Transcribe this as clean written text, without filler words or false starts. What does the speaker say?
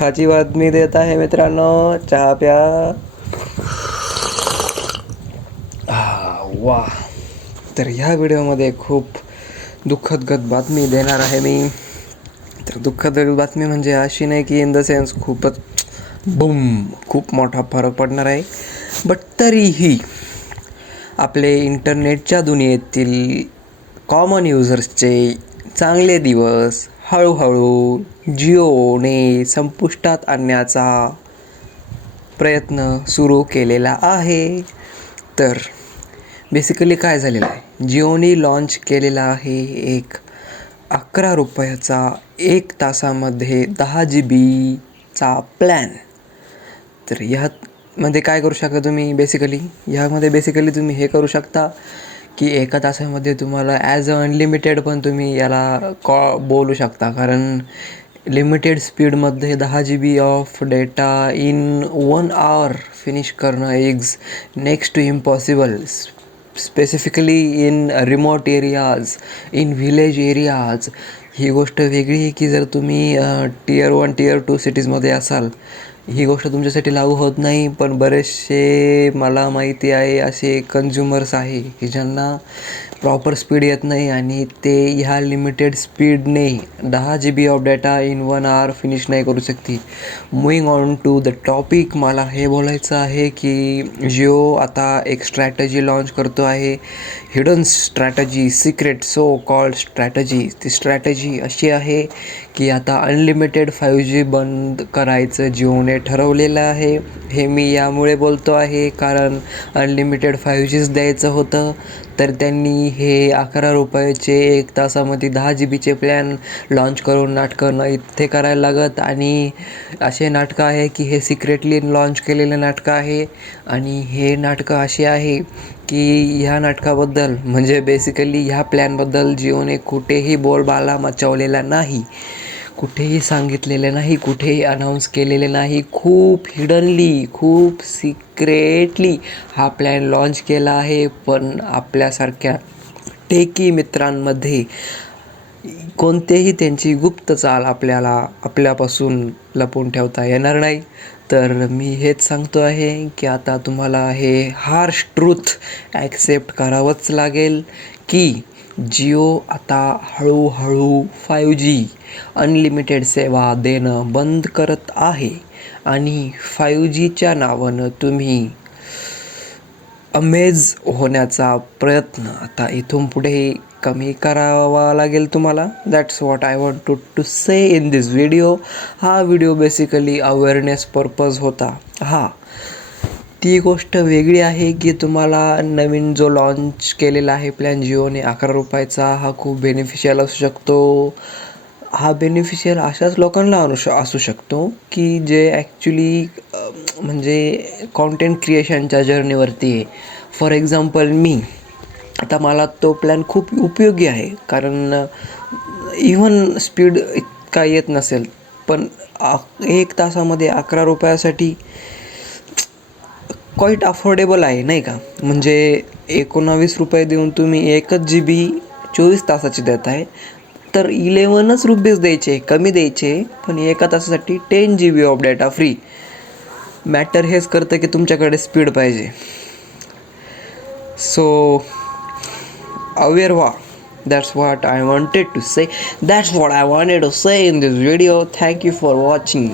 दुःखाची बातमी देत आहे मित्रांनो. चहा प्या. वा. तर ह्या व्हिडिओमध्ये खूप दुःखद बातमी देणार आहे मी. तर दुःखद बातमी म्हणजे अशी नाही की इन द सेन्स खूपच खूप मोठा फरक पडणार आहे, बट तरीही आपले इंटरनेटच्या दुनियेतील कॉमन युजर्सचे चांगले दिवस हळूहळू जिओने संपुष्टात आणण्याचा प्रयत्न सुरू केलेला आहे. तर बेसिकली काय झालेलं आहे, जिओने लॉन्च केलेला आहे एक 11 रुपयाचा 1 तासामध्ये 10 GB प्लॅन. तर ह्यामध्ये काय करू शकता तुम्ही बेसिकली तुम्ही हे करू शकता की एका तासामध्ये तुम्हाला ॲज अनलिमिटेड पण तुम्ही याला बोलू शकता, कारण लिमिटेड स्पीडमध्ये 10 GB of data in 1 hour finish करणं is next to impossible, specifically in remote areas, in village areas. ही गोष्ट वेगळी आहे की जर तुम्ही Tier 1 Tier 2 सिटीजमध्ये असाल, ही गोष्ट तुमच्यासाठी लागू होत नाही. पण बरेचसे मला माहिती आहे असे कन्झ्युमर्स आहे की ज्यांना प्रॉपर स्पीड येत नाही आणि ते ह्या लिमिटेड स्पीडने 10 GB of data in 1 hour finish नाही करू शकते. Moving on to the topic, मला हे बोलायचं आहे की जिओ आता एक स्ट्रॅटजी लॉन्च करतो आहे, hidden strategy, secret so called strategy. ती स्ट्रॅटजी अशी आहे की आता अनलिमिटेड 5G बंद करायचं जिओने ठरवलेलं आहे. हे मी यामुळे बोलतो आहे कारण अनलिमिटेड 5Gच द्यायचं होतं, तर त्यांनी हे 11 रुपयाचे 1 तासामध्ये 10 GBचे प्लॅन लॉन्च करून नाटकं इथे करायला लागत. आणि असे नाटकं आहे की हे सिक्रेटली लॉन्च केलेलं नाटकं आहे. आणि हे नाटकं अशी आहे की ह्या नाटकाबद्दल म्हणजे बेसिकली ह्या प्लॅनबद्दल जिओने कुठेही बोलबाला मचवलेला नाही, कुठेही सांगितलेलं नाही, कुठेही अनाऊन्स केलेले नाही. खूप हिडनली, खूप सिक्रेटली हा प्लॅन लॉन्च केला आहे. पण आपल्यासारख्या टेकी मित्रांमध्ये कोणतेही त्यांची गुप्त चाल आपल्यापासून लपवून ठेवता येणार नाही. तर मी हेच सांगतो आहे की आता तुम्हाला हे हार्श ट्रूथ ॲक्सेप्ट करावंच लागेल की जिओ आता हळूहळू 5G अनलिमिटेड सेवा देणं बंद करत आहे. आणि 5Gच्या नावानं तुम्ही अमेज होण्याचा प्रयत्न आता इथून पुढे कमी करावा लागेल तुम्हाला. That's what I want to say in this video. हा व्हिडिओ बेसिकली अवेअरनेस पर्पज होता. ती गोष्ट वेगळी आहे की तुम्हाला नवीन जो लॉन्च केलेला आहे प्लॅन जिओने 11 रुपयाचा, हा खूप बेनिफिशियल असू शकतो. हा बेनिफिशियल अशाच लोकांना असू शकतो की जे ॲक्च्युली म्हणजे कॉन्टेंट क्रिएशनच्या जर्नीवरती आहे. फॉर एक्झाम्पल मी, आता मला तो प्लॅन खूप उपयोगी आहे कारण इव्हन स्पीड इतका येत नसेल, पण 1 तासामध्ये 11 रुपयासाठी क्वाईट अफोर्डेबल आहे नाही का. म्हणजे 19 रुपये देऊन तुम्ही 1 GB 24 तासाची देत आहे, तर 11च रुपीज द्यायचे, कमी द्यायचे, पण एका तासासाठी 10 GB of data free. Matter हेच करतं की तुमच्याकडे स्पीड पाहिजे. सो अवेअर व्हा. That's what I wanted to say. That's what I wanted to say in this video. Thank you for watching.